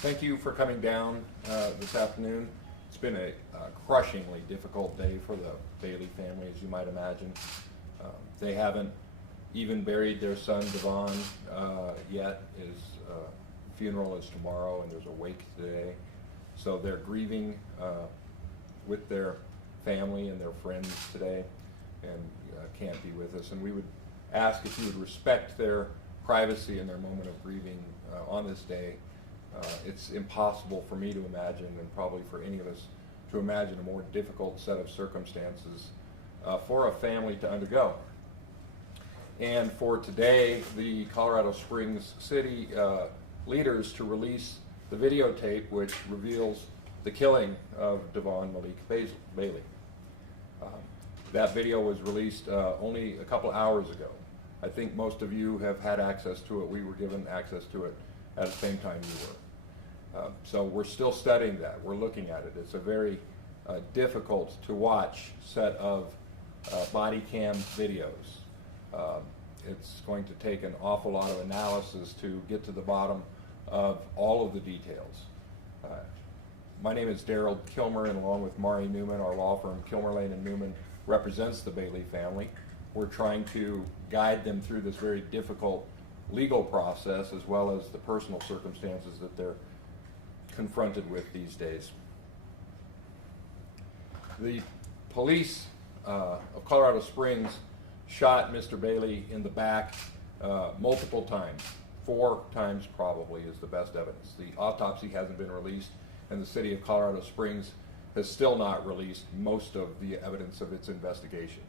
Thank you for coming down this afternoon. It's been a crushingly difficult day for the Bailey family, as you might imagine. They haven't even buried their son, Devon, yet. His funeral is tomorrow, and there's a wake today. So they're grieving with their family and their friends today, and can't be with us. And we would ask if you would respect their privacy and their moment of grieving on this day. It's impossible for me to imagine, and probably for any of us, to imagine a more difficult set of circumstances for a family to undergo. And for today, the Colorado Springs City leaders to release the videotape which reveals the killing of Devon Malik Bailey. That video was released only a couple hours ago. I think most of you have had access to it. We were given access to it at the same time you were. So we're still studying that. We're looking at it. It's a very difficult to watch set of body cam videos. It's going to take an awful lot of analysis to get to the bottom of all of the details. My name is Daryl Kilmer, and along with Mari Newman, our law firm Kilmer, Lane & Newman represents the Bailey family. We're trying to guide them through this very difficult legal process, as well as the personal circumstances that they're confronted with these days. The police of Colorado Springs shot Mr. Bailey in the back multiple times. 4 times probably is the best evidence. The autopsy hasn't been released, and the city of Colorado Springs has still not released most of the evidence of its investigation.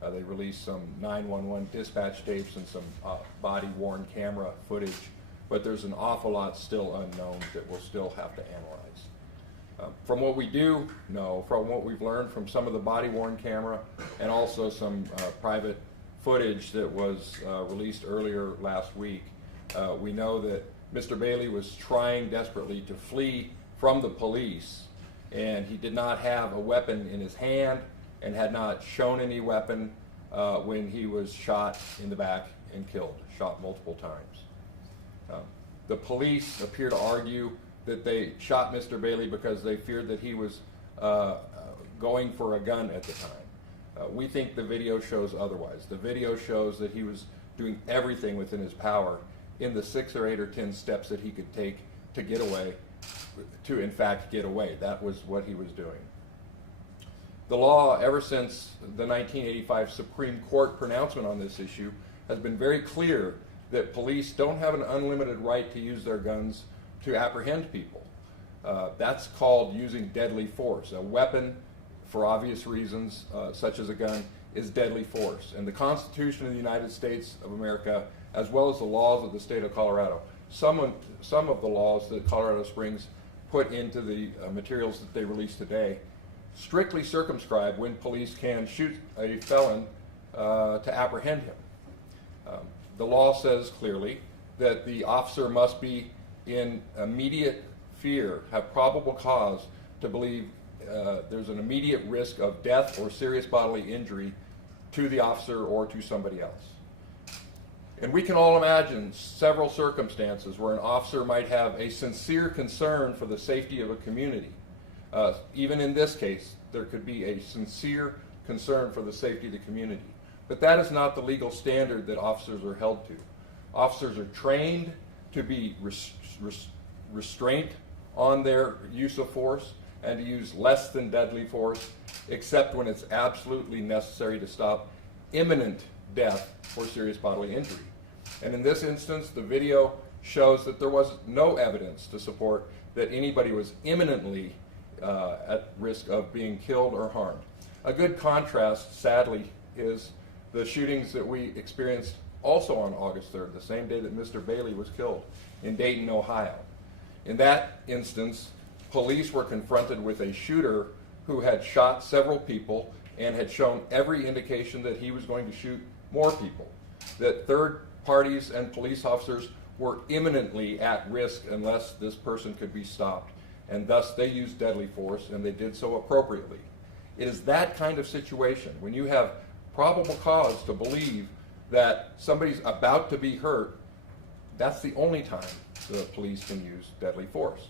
They released some 911 dispatch tapes and some body-worn camera footage, but there's an awful lot still unknown that we'll still have to analyze. From what we do know, from what we've learned from some of the body-worn camera and also some private footage that was released earlier last week, we know that Mr. Bailey was trying desperately to flee from the police, and he did not have a weapon in his hand and had not shown any weapon when he was shot in the back and killed, shot multiple times. The police appear to argue that they shot Mr. Bailey because they feared that he was going for a gun at the time. We think the video shows otherwise. The video shows that he was doing everything within his power in the 6 or 8 or 10 steps that he could take to get away, to in fact get away. That was what he was doing. The law, ever since the 1985 Supreme Court pronouncement on this issue, has been very clear that police don't have an unlimited right to use their guns to apprehend people. That's called using deadly force. A weapon, for obvious reasons, such as a gun, is deadly force. And the Constitution of the United States of America, as well as the laws of the state of Colorado, some of the laws that Colorado Springs put into the materials that they released today, strictly circumscribe when police can shoot a felon to apprehend him. The law says clearly that the officer must be in immediate fear, have probable cause to believe there's an immediate risk of death or serious bodily injury to the officer or to somebody else. And we can all imagine several circumstances where an officer might have a sincere concern for the safety of a community. Even in this case, there could be a sincere concern for the safety of the community. But that is not the legal standard that officers are held to. Officers are trained to be restraint on their use of force and to use less than deadly force, except when it's absolutely necessary to stop imminent death or serious bodily injury. And in this instance, the video shows that there was no evidence to support that anybody was imminently at risk of being killed or harmed. A good contrast, sadly, is the shootings that we experienced also on August 3rd, the same day that Mr. Bailey was killed in Dayton, Ohio. In that instance, police were confronted with a shooter who had shot several people and had shown every indication that he was going to shoot more people, that third parties and police officers were imminently at risk unless this person could be stopped, and thus they used deadly force, and they did so appropriately. It is that kind of situation, when you have probable cause to believe that somebody's about to be hurt, that's the only time the police can use deadly force.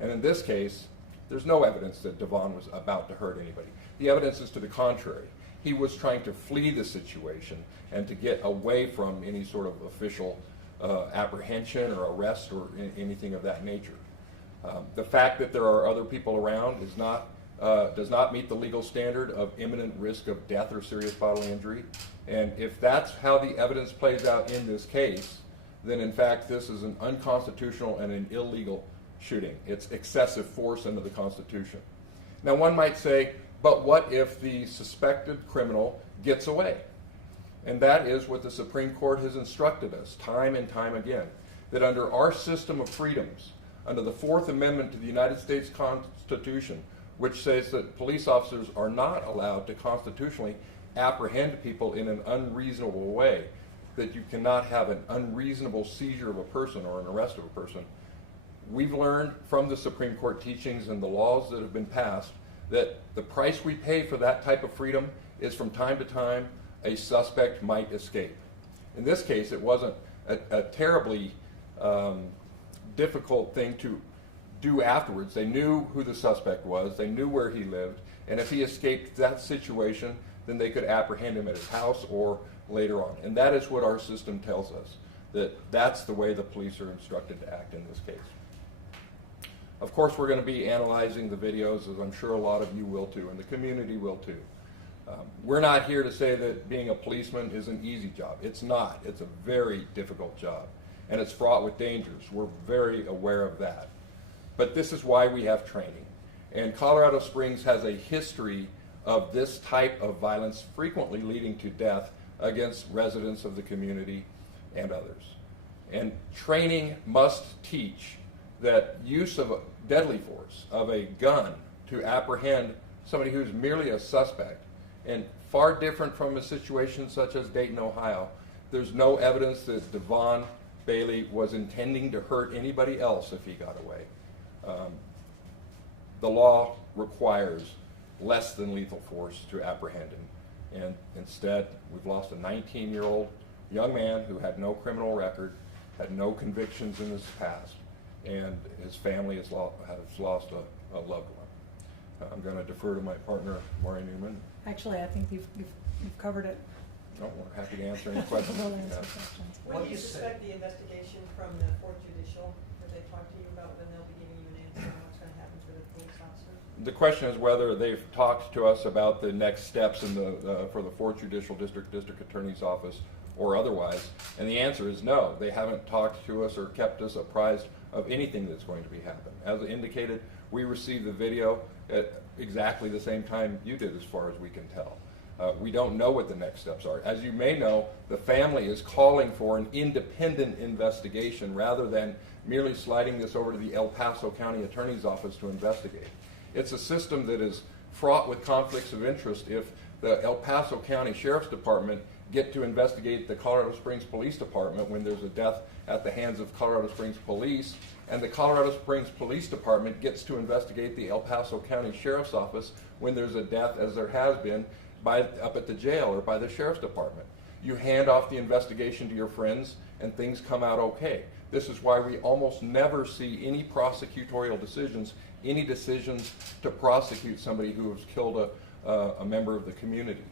And in this case, there's no evidence that Devon was about to hurt anybody. The evidence is to the contrary. He was trying to flee the situation and to get away from any sort of official apprehension or arrest or anything of that nature. The fact that there are other people around is does not meet the legal standard of imminent risk of death or serious bodily injury. And if that's how the evidence plays out in this case, then in fact this is an unconstitutional and an illegal shooting. It's excessive force under the Constitution. Now one might say, but what if the suspected criminal gets away? And that is what the Supreme Court has instructed us time and time again, that under our system of freedoms, under the Fourth Amendment to the United States Constitution, which says that police officers are not allowed to constitutionally apprehend people in an unreasonable way, that you cannot have an unreasonable seizure of a person or an arrest of a person. We've learned from the Supreme Court teachings and the laws that have been passed that the price we pay for that type of freedom is from time to time a suspect might escape. In this case, it wasn't a terribly difficult thing to do afterwards. They knew who the suspect was, they knew where he lived, and if he escaped that situation, then they could apprehend him at his house or later on. And that is what our system tells us, that that's the way the police are instructed to act in this case. Of course, we're going to be analyzing the videos, as I'm sure a lot of you will too, and the community will too. We're not here to say that being a policeman is an easy job. It's not. It's a very difficult job, and it's fraught with dangers. We're very aware of that. But this is why we have training. And Colorado Springs has a history of this type of violence, frequently leading to death against residents of the community and others. And training must teach that use of a deadly force, of a gun, to apprehend somebody who's merely a suspect, and far different from a situation such as Dayton, Ohio, there's no evidence that Devon Bailey was intending to hurt anybody else if he got away. The law requires less than lethal force to apprehend him, and instead we've lost a 19-year-old young man who had no criminal record, had no convictions in his past, and his family has lost a loved one. I'm going to defer to my partner, Maureen Newman. Actually, I think you've covered it. Oh, we're happy to answer any questions. We'll answer questions. When do you suspect the investigation from the Fourth Judicial? Have they talked to you about when they'll be giving you an answer on what's going to happen for the police officers? The question is whether they've talked to us about the next steps in for the Fourth Judicial District Attorney's Office or otherwise, and the answer is no. They haven't talked to us or kept us apprised of anything that's going to be happening. As indicated, we received the video at exactly the same time you did, as far as we can tell. We don't know what the next steps are. As you may know, the family is calling for an independent investigation rather than merely sliding this over to the El Paso County Attorney's Office to investigate. It's a system that is fraught with conflicts of interest if the El Paso County Sheriff's Department get to investigate the Colorado Springs Police Department when there's a death at the hands of Colorado Springs Police, and the Colorado Springs Police Department gets to investigate the El Paso County Sheriff's Office when there's a death, as there has been, up at the jail or by the Sheriff's Department. You hand off the investigation to your friends and things come out okay. This is why we almost never see any prosecutorial decisions, any decisions to prosecute somebody who has killed a member of the community.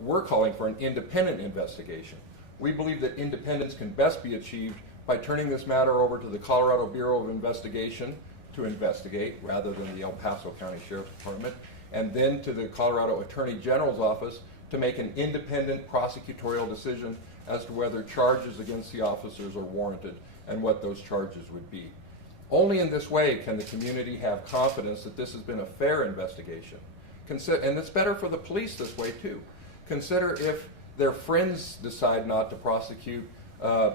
We're calling for an independent investigation. We believe that independence can best be achieved by turning this matter over to the Colorado Bureau of Investigation to investigate rather than the El Paso County Sheriff's Department, and then to the Colorado Attorney General's office to make an independent prosecutorial decision as to whether charges against the officers are warranted and what those charges would be. Only in this way can the community have confidence that this has been a fair investigation. And it's better for the police this way too. Consider if their friends decide not to prosecute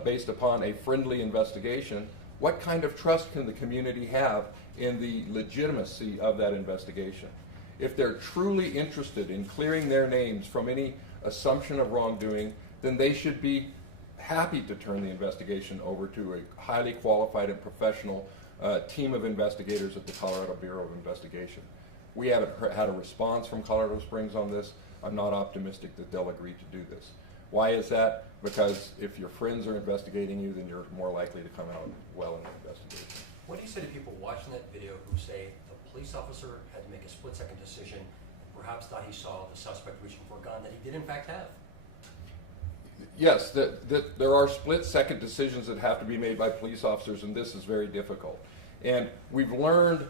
based upon a friendly investigation, what kind of trust can the community have in the legitimacy of that investigation? If they're truly interested in clearing their names from any assumption of wrongdoing, then they should be happy to turn the investigation over to a highly qualified and professional team of investigators at the Colorado Bureau of Investigation. We haven't had a response from Colorado Springs on this. I'm not optimistic that they'll agree to do this. Why is that? Because if your friends are investigating you, then you're more likely to come out well in the investigation. What do you say to people watching that video who say the police officer had to make a split-second decision, perhaps thought he saw the suspect reaching for a gun that he did in fact have? Yes, there are split-second decisions that have to be made by police officers, and this is very difficult. And we've learned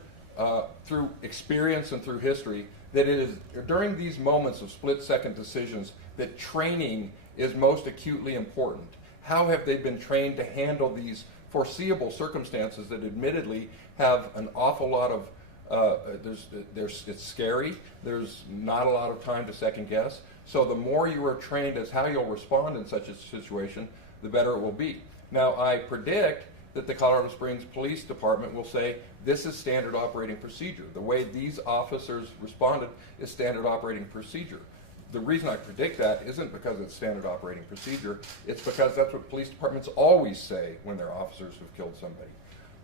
through experience and through history that it is during these moments of split-second decisions that training is most acutely important. How have they been trained to handle these foreseeable circumstances that admittedly have an awful lot of, it's scary, there's not a lot of time to second guess. So the more you are trained as how you'll respond in such a situation, the better it will be. Now, I predict that the Colorado Springs Police Department will say, this is standard operating procedure. The way these officers responded is standard operating procedure. The reason I predict that isn't because it's standard operating procedure, it's because that's what police departments always say when their officers have killed somebody.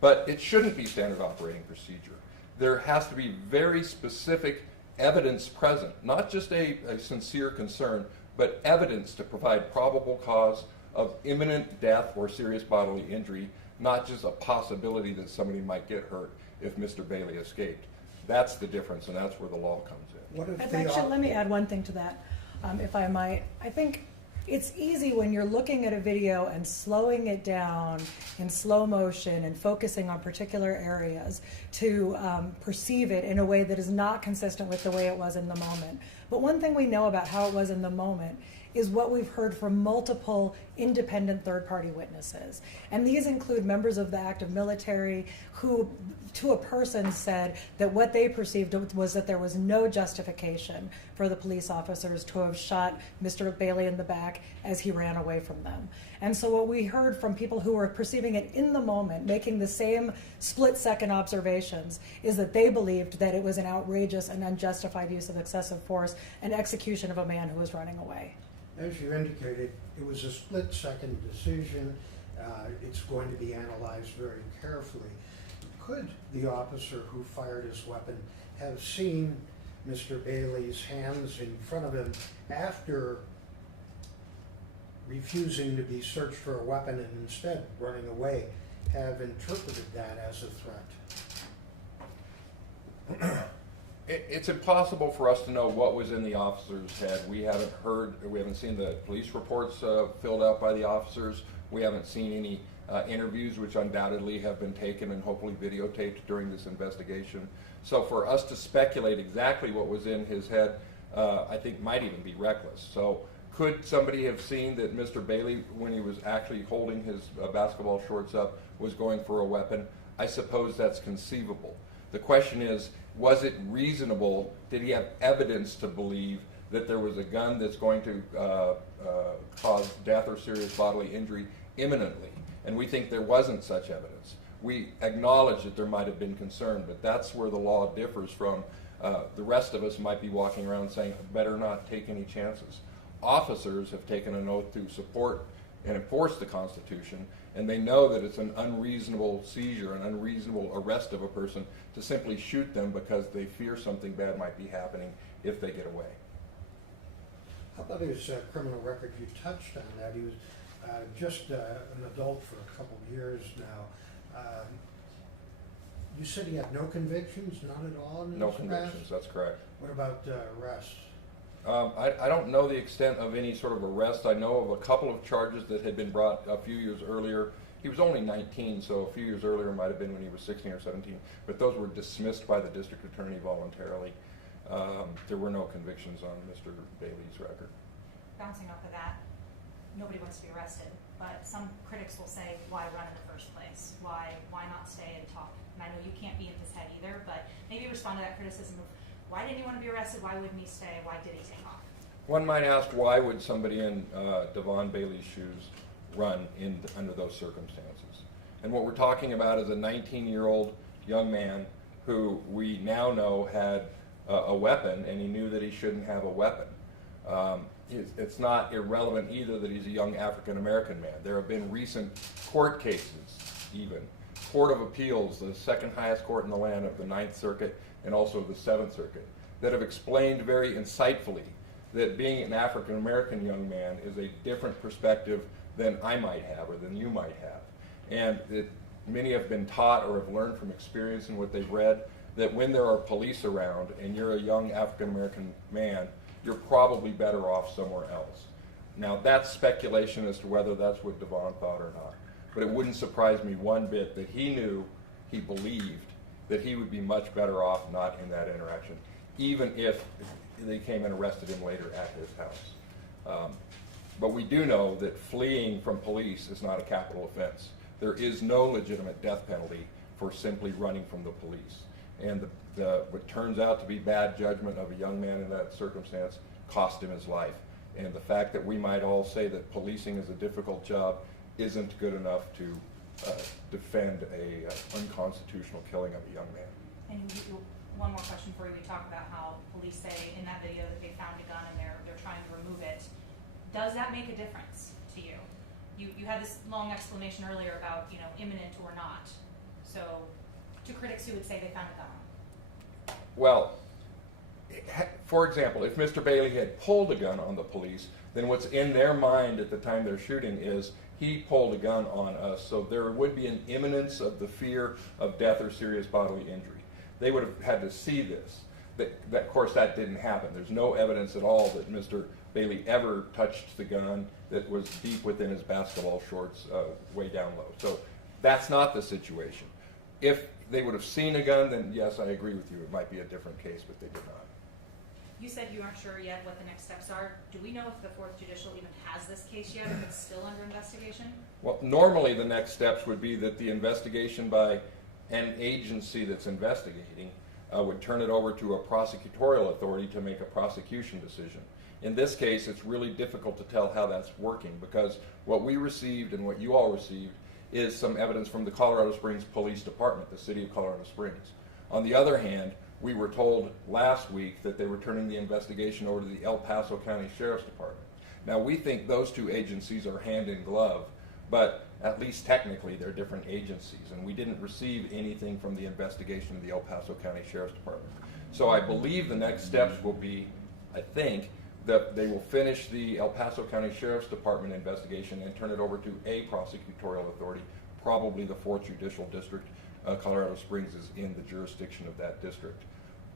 But it shouldn't be standard operating procedure. There has to be very specific evidence present, not just a sincere concern, but evidence to provide probable cause of imminent death or serious bodily injury, not just a possibility that somebody might get hurt if Mr. Bailey escaped. That's the difference, and that's where the law comes in. What if Actually, let me add one thing to that, if I might. I think it's easy when you're looking at a video and slowing it down in slow motion and focusing on particular areas to perceive it in a way that is not consistent with the way it was in the moment. But one thing we know about how it was in the moment is what we've heard from multiple independent third-party witnesses. And these include members of the active military who, to a person, said that what they perceived was that there was no justification for the police officers to have shot Mr. Bailey in the back as he ran away from them. And so what we heard from people who were perceiving it in the moment, making the same split-second observations, is that they believed that it was an outrageous and unjustified use of excessive force and execution of a man who was running away. As you indicated, it was a split-second decision. It's going to be analyzed very carefully. Could the officer who fired his weapon have seen Mr. Bailey's hands in front of him after refusing to be searched for a weapon and instead running away, have interpreted that as a threat? It's impossible for us to know what was in the officer's head. We haven't seen the police reports filled out by the officers. We haven't seen any interviews, which undoubtedly have been taken and hopefully videotaped during this investigation. So for us to speculate exactly what was in his head, I think might even be reckless. So could somebody have seen that Mr. Bailey, when he was actually holding his basketball shorts up, was going for a weapon? I suppose that's conceivable. The question is, was it reasonable? Did he have evidence to believe that there was a gun that's going to cause death or serious bodily injury imminently? And we think there wasn't such evidence. We acknowledge that there might have been concern, but that's where the law differs from the rest of us might be walking around saying, better not take any chances. Officers have taken an oath to support and enforce the Constitution, and they know that it's an unreasonable seizure, an unreasonable arrest of a person to simply shoot them because they fear something bad might be happening if they get away. How about his criminal record? You touched on that. He was just an adult for a couple of years now. You said he had no convictions, none at all in his No past? convictions, that's correct. What about arrests? I don't know the extent of any sort of arrest. I know of a couple of charges that had been brought a few years earlier. He was only 19, so a few years earlier might have been when he was 16 or 17, but those were dismissed by the district attorney voluntarily. There were no convictions on Mr. Bailey's record. Bouncing off of that, nobody wants to be arrested, but some critics will say, why run in the first place? Why not stay and talk? And I know you can't be in his head either, but maybe respond to that criticism of, why didn't he want to be arrested? Why wouldn't he stay? Why did he take off? One might ask, why would somebody in Devon Bailey's shoes run under those circumstances? And what we're talking about is a 19-year-old young man who we now know had a weapon, and he knew that he shouldn't have a weapon. It's not irrelevant either that he's a young African-American man. There have been recent court cases, even. Court of Appeals, the second highest court in the land of the Ninth Circuit and also the Seventh Circuit, that have explained very insightfully that being an African American young man is a different perspective than I might have or than you might have. And that many have been taught or have learned from experience and what they've read that when there are police around and you're a young African American man, you're probably better off somewhere else. Now that's speculation as to whether that's what Devon thought or not. But it wouldn't surprise me one bit that he knew, he believed, that he would be much better off not in that interaction, even if they came and arrested him later at his house. But we do know that fleeing from police is not a capital offense. There is no legitimate death penalty for simply running from the police. And what turns out to be bad judgment of a young man in that circumstance cost him his life. And the fact that we might all say that policing is a difficult job isn't good enough to defend a unconstitutional killing of a young man. And one more question for you. We talked about how police say in that video that they found a gun and they're trying to remove it. Does that make a difference to you? You had this long explanation earlier about, you know, imminent or not. So to critics who would say they found a gun. Well, for example, if Mr. Bailey had pulled a gun on the police, then what's in their mind at the time they're shooting is he pulled a gun on us, so there would be an imminence of the fear of death or serious bodily injury. They would have had to see this. Of course, that didn't happen. There's no evidence at all that Mr. Bailey ever touched the gun that was deep within his basketball shorts, way down low. So that's not the situation. If they would have seen a gun, then yes, I agree with you. It might be a different case, but they did not. You said you aren't sure yet what the next steps are. Do we know if the Fourth Judicial even has this case yet, if it's still under investigation? Well, normally the next steps would be that the investigation by an agency that's investigating would turn it over to a prosecutorial authority to make a prosecution decision. In this case, it's really difficult to tell how that's working because what we received and what you all received is some evidence from the Colorado Springs Police Department, the city of Colorado Springs. On the other hand, we were told last week that they were turning the investigation over to the El Paso County Sheriff's Department. Now, we think those two agencies are hand in glove, but at least technically they're different agencies, and we didn't receive anything from the investigation of the El Paso County Sheriff's Department. So I believe the next steps will be, I think, that they will finish the El Paso County Sheriff's Department investigation and turn it over to a prosecutorial authority, probably the 4th Judicial District. Colorado Springs is in the jurisdiction of that district.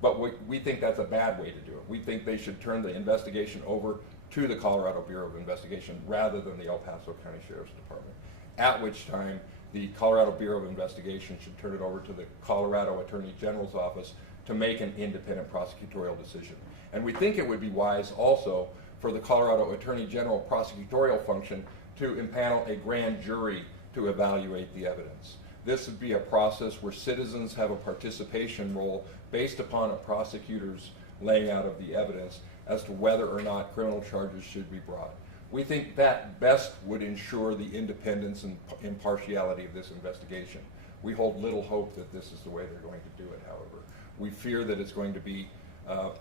But we think that's a bad way to do it. We think they should turn the investigation over to the Colorado Bureau of Investigation rather than the El Paso County Sheriff's Department, at which time the Colorado Bureau of Investigation should turn it over to the Colorado Attorney General's office to make an independent prosecutorial decision. And we think it would be wise also for the Colorado Attorney General prosecutorial function to impanel a grand jury to evaluate the evidence. This would be a process where citizens have a participation role based upon a prosecutor's laying out of the evidence as to whether or not criminal charges should be brought. We think that best would ensure the independence and impartiality of this investigation. We hold little hope that this is the way they're going to do it, however. We fear that it's going to be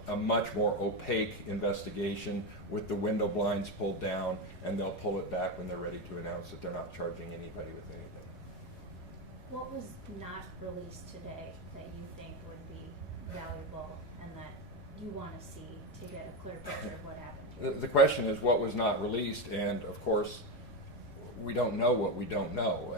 a much more opaque investigation with the window blinds pulled down, and they'll pull it back when they're ready to announce that they're not charging anybody with anything. What was not released today that you think would be valuable and that you want to see to get a clear picture of what happened? The question is what was not released, and of course, we don't know what we don't know.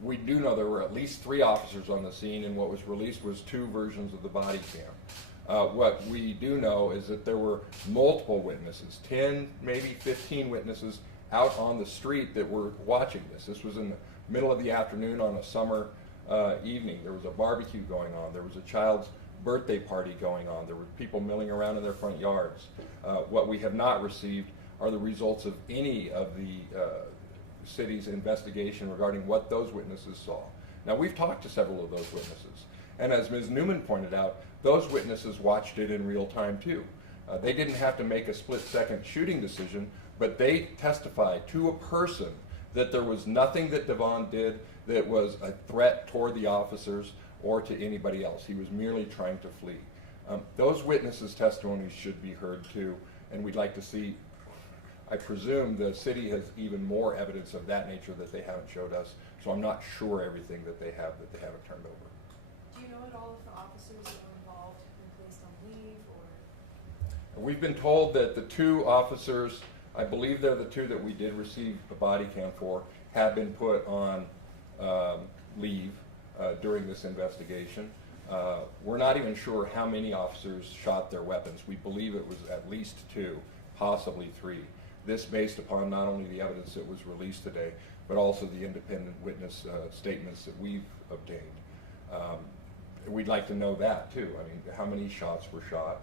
We do know there were at least 3 officers on the scene, and what was released was 2 versions of the body cam. What we do know is that there were multiple witnesses, 10, maybe 15 witnesses out on the street that were watching this. This was in the middle of the afternoon on a summer evening. There was a barbecue going on. There was a child's birthday party going on. There were people milling around in their front yards. What we have not received are the results of any of the city's investigation regarding what those witnesses saw. Now, we've talked to several of those witnesses, and as Ms. Newman pointed out, those witnesses watched it in real time too. They didn't have to make a split-second shooting decision, but they testified to a person that there was nothing that Devon did that was a threat toward the officers or to anybody else. He was merely trying to flee. Those witnesses' testimonies should be heard too, and we'd like to see, I presume the city has even more evidence of that nature that they haven't showed us, so I'm not sure everything that they haven't turned over. Do you know at all if the officers that were involved have been placed on leave or? We've been told that the two officers, I believe they're the two that we did receive a body cam for, have been put on leave during this investigation. We're not even sure how many officers shot their weapons. We believe it was at least 2, possibly 3. This based upon not only the evidence that was released today, but also the independent witness statements that we've obtained. We'd like to know that too. I mean, how many shots were shot,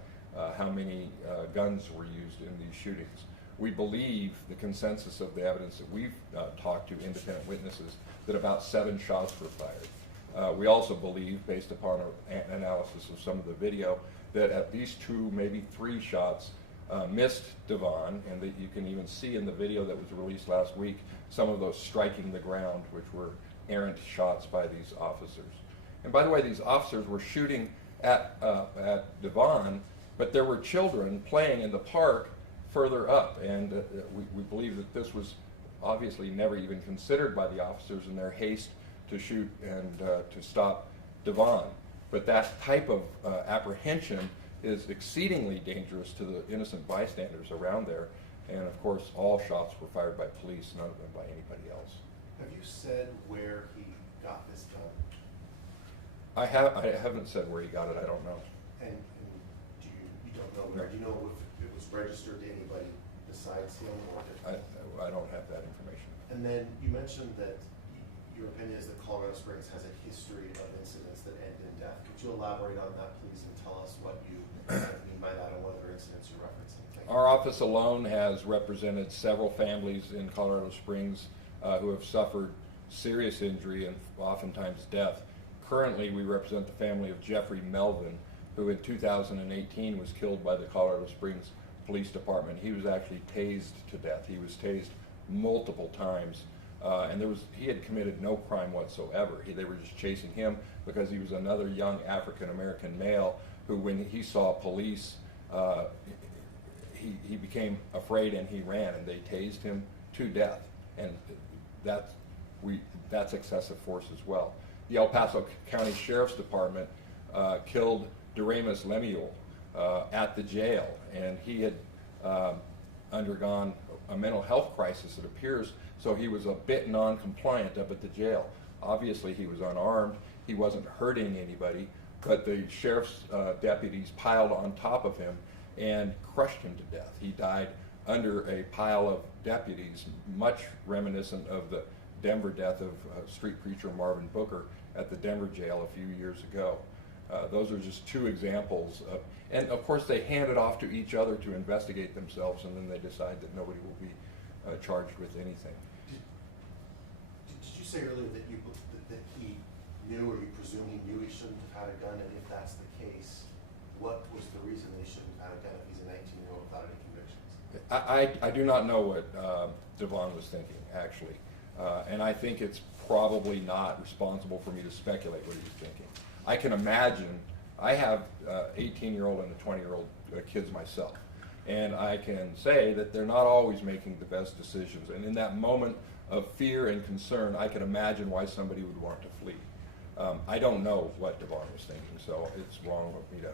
how many guns were used in these shootings. We believe the consensus of the evidence that we've talked to independent witnesses that about 7 shots were fired. We also believe, based upon an analysis of some of the video, that at least 2, maybe 3 shots missed Devon, and that you can even see in the video that was released last week some of those striking the ground, which were errant shots by these officers. And by the way, these officers were shooting at Devon, but there were children playing in the park further up, and we believe that this was obviously never even considered by the officers in their haste to shoot and to stop Devon. But that type of apprehension is exceedingly dangerous to the innocent bystanders around there, and of course all shots were fired by police, none of them by anybody else. Have you said where he got this gun? I haven't said where he got it. I don't know. And do you don't know where? Do you know if it was registered to anybody besides him? Or I don't have that information. And then you mentioned that your opinion is that Colorado Springs has a history of incidents that end in death. Could you elaborate on that, please, and tell us what you mean by that and what other incidents you're referencing? Thank you. Our office alone has represented several families in Colorado Springs who have suffered serious injury and oftentimes death. Currently, we represent the family of Jeffrey Melvin, who in 2018 was killed by the Colorado Springs Police Department. He was actually tased to death. He was tased multiple times, and he had committed no crime whatsoever. They were just chasing him because he was another young African-American male who, when he saw police, he became afraid and he ran, and they tased him to death. And that's excessive force as well. The El Paso County Sheriff's Department killed Doremus Lemuel at the jail, and he had undergone a mental health crisis, it appears, so he was a bit non-compliant up at the jail. Obviously he was unarmed, he wasn't hurting anybody, but the sheriff's deputies piled on top of him and crushed him to death. He died under a pile of deputies, much reminiscent of the Denver death of street preacher Marvin Booker at the Denver jail a few years ago. Those are just 2 examples. And of course they hand it off to each other to investigate themselves, and then they decide that nobody will be charged with anything. Did you say earlier that that he knew, or you presume he knew he shouldn't have had a gun? And if that's the case, what was the reason that he shouldn't have had a gun if he's a 19-year-old without any convictions? I do not know what Devon was thinking, actually. And I think it's probably not responsible for me to speculate what he was thinking. I can imagine, I have 18-year-old and a 20-year-old kids myself, and I can say that they're not always making the best decisions. And in that moment of fear and concern, I can imagine why somebody would want to flee. I don't know what Devon was thinking, so it's wrong of me to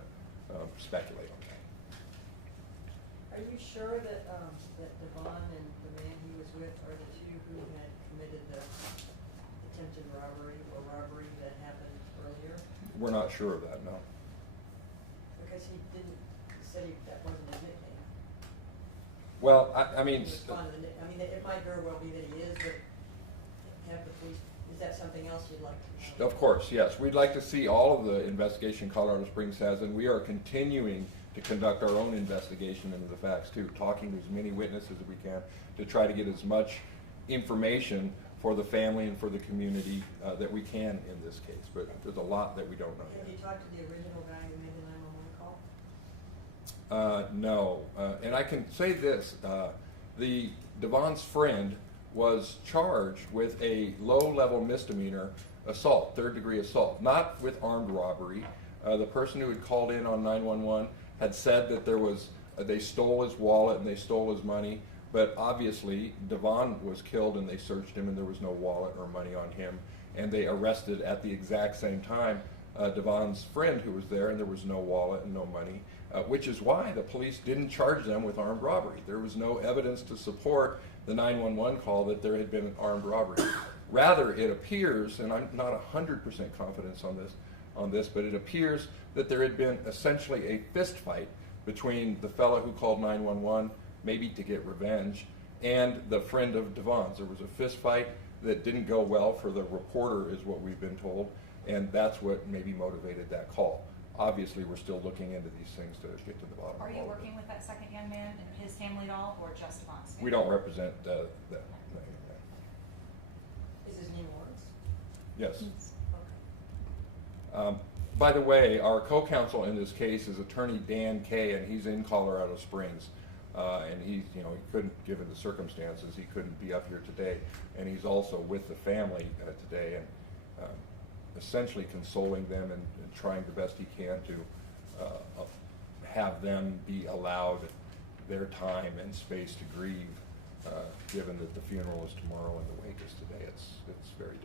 speculate on that. Are you sure that that Devon and the man he was with are the 2 who had committed the attempted robbery or robbery that happened earlier? We're not sure of that, no. Because he said that wasn't his nickname. Well, I mean, It might very well be that he is, but have the police, is that something else you'd like to know? of course, yes. We'd like to see all of the investigation Colorado Springs has, and we are continuing to conduct our own investigation into the facts too, talking to as many witnesses as we can to try to get as much information for the family and for the community that we can in this case. But there's a lot that we don't know Have yet. you talked to the original guy who made the 911 call? No, and I can say this, Devon's friend was charged with a low-level misdemeanor assault, 3rd-degree assault, not with armed robbery. The person who had called in on 911 had said that they stole his wallet and they stole his money, but obviously Devon was killed and they searched him and there was no wallet or money on him, and they arrested at the exact same time Devon's friend who was there, and there was no wallet and no money, which is why the police didn't charge them with armed robbery. There was no evidence to support the 911 call that there had been an armed robbery. Rather, it appears, and I'm not 100% confident on this, but it appears that there had been essentially a fist fight between the fellow who called 911, maybe to get revenge, and the friend of Devon's. There was a fist fight that didn't go well for the reporter, is what we've been told, and that's what maybe motivated that call. Obviously, we're still looking into these things to get to the bottom of Are all you of it. working with that second young man and his family at all, or just Devon's family? We don't represent that. Is his name Lawrence? Yes. Okay. By the way, our co-counsel in this case is attorney Dan Kay, and he's in Colorado Springs. And he couldn't, given the circumstances, he couldn't be up here today. And he's also with the family today, and essentially consoling them and trying the best he can to have them be allowed their time and space to grieve, given that the funeral is tomorrow and the wake is today. It's very